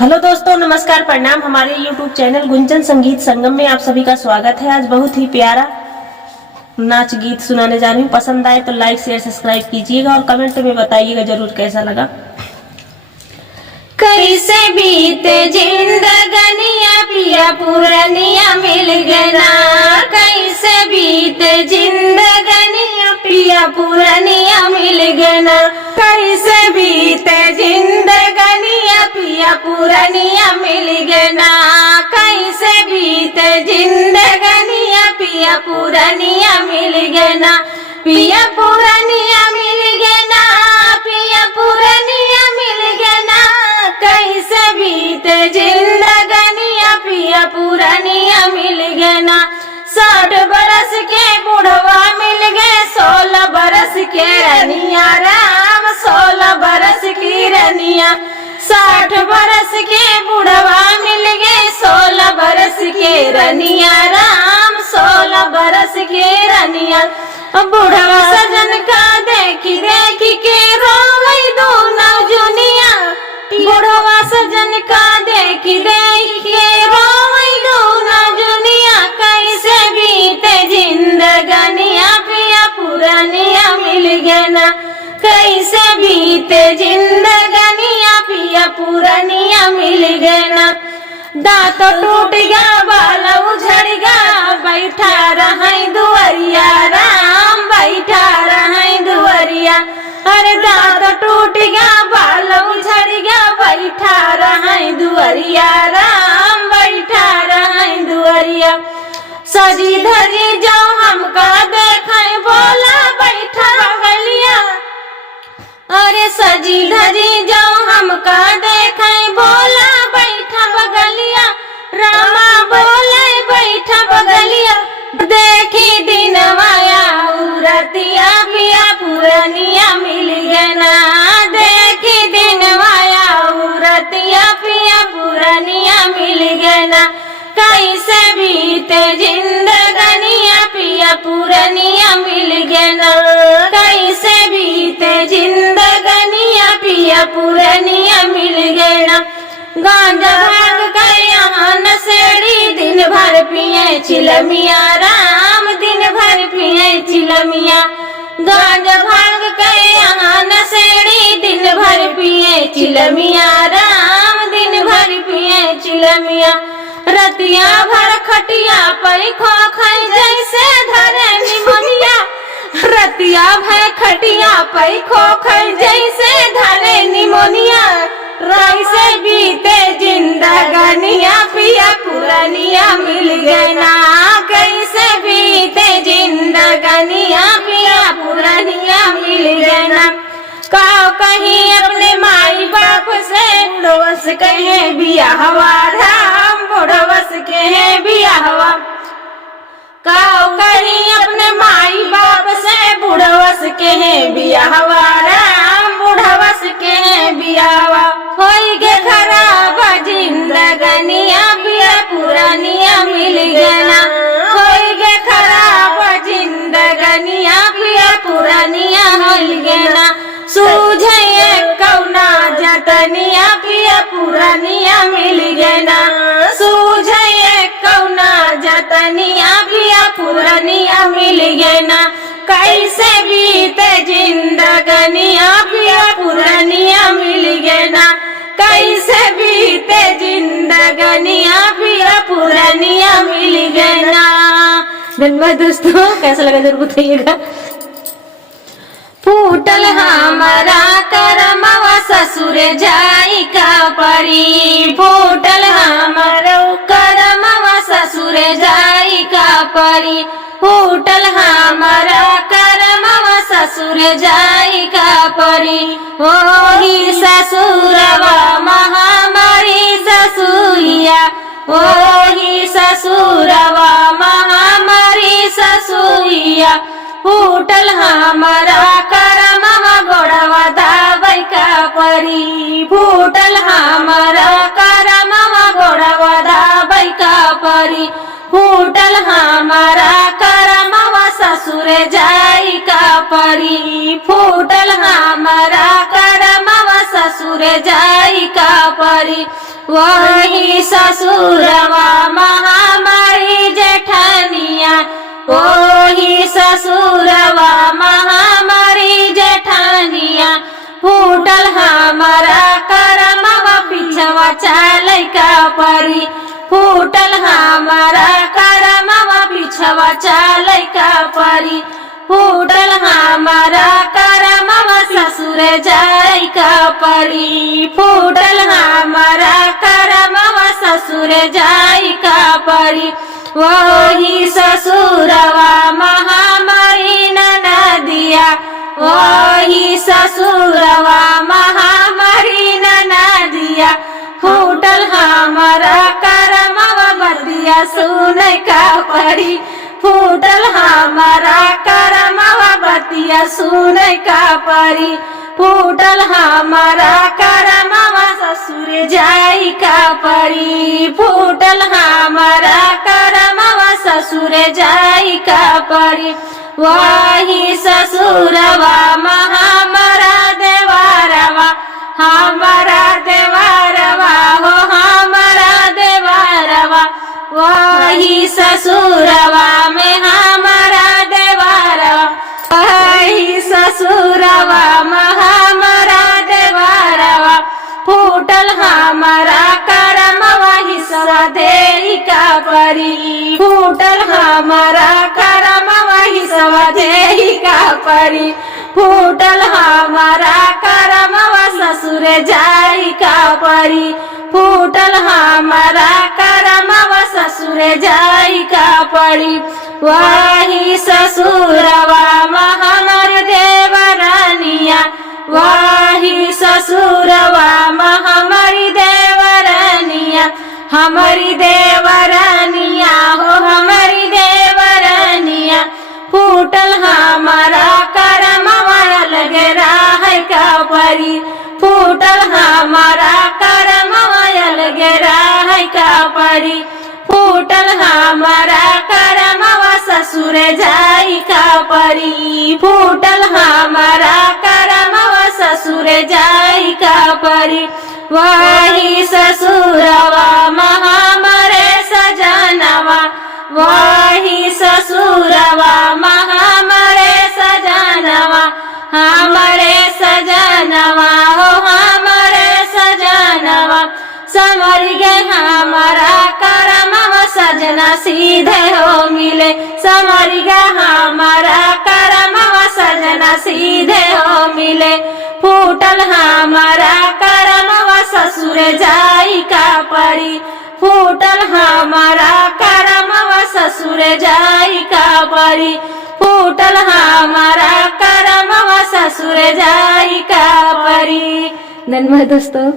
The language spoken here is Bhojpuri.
हेलो दोस्तों, नमस्कार, प्रणाम। हमारे YouTube चैनल गुंजन संगीत संगम में आप सभी का स्वागत है। आज बहुत ही प्यारा नाच गीत सुनाने जा रही हूँ। पसंद आए तो लाइक शेयर सब्सक्राइब कीजिएगा और कमेंट में बताइएगा जरूर कैसा लगा। कैसे बीते जिंदगनिया पिया पुरनिया मिल गना। कैसे बीते जिंदगनिया पिया पुरनिया मिल गना। कैसे बीते जिंदगनिया पिया पुरनिया मिल गना। कैसे बीते जिंदगनिया पिया पुरनिया मिल गना। पिया पुरनिया मिल गना। पिया पुरनिया मिल गना। कैसे बीते जिंदगनिया पिया पुरनिया मिल गना। 60 बरस के बुढ़वा मिल गए 16 बरस के रनिया। राम 16 बरस की रनिया। 60 बरस के बुढ़वा मिल गए 16 बरस के रनिया। राम 16 बरस के रनिया। बुढ़वा सजन का देखी देखी के रोवई दो नौजुनिया। बुढ़वा सजन का देखी देखी के रोवई दो नौजुनिया। कैसे बीते जिंदगनिया पिया पुरनिया मिल गना। कैसे बीते जिंदगनिया पिया पुरनिया मिल गना। दांत टूट गया बाल उझड़ गया बैठा रहे दुआरिया। राम बैठा रहे दुआरिया। अरे दांत टूट गया बाल उझड़ गया बैठा रहे दुआरिया। राम बैठा रहे दुआरिया। सजी धजी जाओ हमका देखे बोला बैठा बगलिया। अरे सजी धजी जाओ हमका देखे बोला बैठा बगलिया। रामा बोले बैठा बगलिया। देखी दिन माया उरतिया पिया पुरनिया मिल गना। देखी दिन माया उरतिया पिया पुरनिया मिल गना। कैसे बीते जिंदगनिया पिया पुरनिया मिल गना। कैसे बीते जिंदगनिया पिया पुरनिया मिल गना। गांजा भाग कर यहाँ नशेड़ी दिन भर पिए चिलमिया। राम दिन भर पिए चिलमिया। गांजा भाग कर यहाँ नशेड़ी दिन भर पिए चिलमिया। राम दिन भर पिए चिलमिया। रतिया भर खटिया पर खो खाई जैसे धरे निमोनिया। रतिया भर खटिया पर खो खाई जैसे धरे निमोनिया। कैसे बीते जिंदगनिया पिया पुरनिया मिल गना। कैसे बीते जिंदगनिया पिया पुरनिया मिल गना। काओ कहीं अपने माई बाप से बुढ़वस कहे बियाहवा। राम बुढ़वस कहे बियाहवा। काओ कहीं अपने माई बाप से बुढ़वस कहे बियाहवा। राम बुढ़वस कहे बियाहवा। होई के खराब जिंदगनिया पिया पुरनिया मिल गना। होई के खराब जिंदगनिया पिया पुरनिया मिल गना। सूझे कौना जतनिया पिया पुरनिया मिल गना। सूझे कौना जतनिया पिया पुरनिया मिल गना। कैसे बीते जिंदगनिया पिया पुरनिया मिल गना। कैसे बीते जिंदगनिया पिया पुरनिया मिल गना। धन्यवाद दोस्तों, कैसा लगा जरूर बताइएगा। फूटल हमारा करमवा ससुर जाई का परी। फूटल हमारा करमवा ससुर जाई का परी। फूटल हमारा करमवा ससुर जाई का परी। ओही ससुरवा महामारी ससुरिया। ओही ससुरवा महामारी ससुरिया। फूटल हमारा करमवा गोड़वा दाबै का परी। फूटल हमारा करमवा गोड़वा दाबै का परी। फूटल हमारा करमवा ससुर जाई का परी। फूटल हमारा करमवा ससुर जाई का परी। वही ससुरवा महामारी जेठनिया वही ससुरवा महामारी जेठनिया फूटल हमारा करमवा पिछवा चालै का परी फूटल हमारा करमवा पिछवा चालै का परी फूटल हमारा करमवा ससुरे जाई का परी फूटल हमारा करमवा ससुरे जाई का परी वही ससुरवा महामारी ननदिया वही ससुरवा महामारी ननदिया फूटल हमारा करमवा बतिया सुनै का परी फूटल हमारा करमवा बतिया सुनै का परी फूटल हमारा करमवा ससुरे जाई का परी फूटल हमारा करमवा ससुरे जाई का परी वही ससुरवा महामारा देवारवा हमारा देवारवा हो हमारा देवारवा वही ससुरवा में हमारा देवारवा वही ससुरवा हमारा देवारवा फूटल हमारा करमवा हिस्सा देई का परी फूटल हमारा करमवा हिस्सा देई का परी फूटल हमारा करमवा ससुरे जाई का परी फूटल हमारा करमवा ससुरे जाई का परी वही ससुरवा हमर देवरानिया वही ससुरवा हमारी देवरानिया हमारी देवरानिया हो हमारी देवरानिया फूटल हमारा करमवा लगे राह का परी फूटल हमारा करमवा लगे राह का परी फूटल हमारा करमवा ससुरे जाई का परी फूटल हमारा करमवा ससुरे जाई का परी वही ससुरवा हमारे सजनवा वही ससुरवा हमारे सजनवा हमारे सजनवा हो हमारे सजनवा समर गए हमारा करमवा सजना सीधे हो मिले समर गए हमारा करमवा सजना सीधे हो मिले फूटल हमारा करमवा ससुरे जाई का परी फूटल हमारा करमवा ससुरे जाई का परी फूटल हमारा करमवा ससुरे जाई का परी। धन्यवाद दोस्तों।